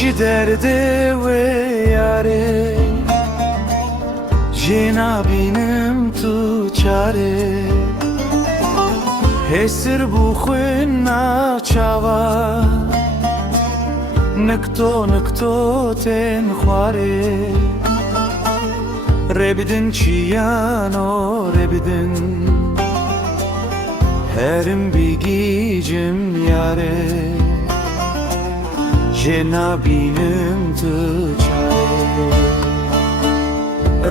ji derdê wê yarê jê nabînim tu çarê hêsir bû xwe naçava nikto tên xwarê rê bidin çiyano rê bidin herim bigîcim yarê jê nabînim tu çarê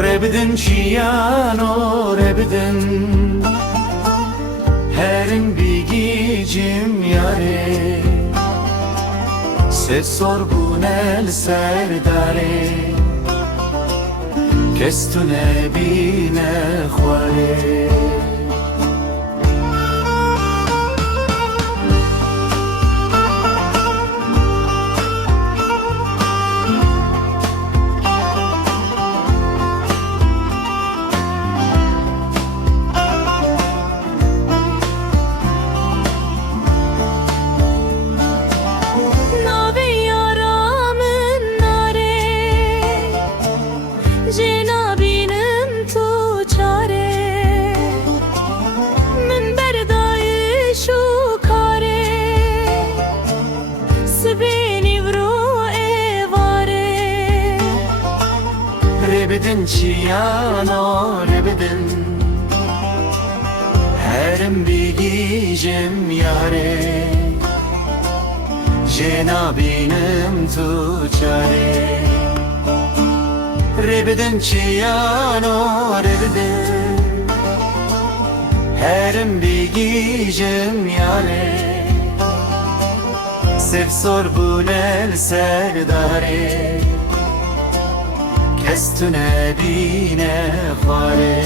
rê bidin çiyano rê bidin herim bigîcim yarê ses sorbûn el serdarê kes tu nebîne xwarê Rê bidin çiyano rê bidin herim bigîcim yarê jê nabînim tu çarê rê bidin çiyano rê bidin herim bigîcim yarê sev sorbûn el serdarê kes tu nebîne xwarê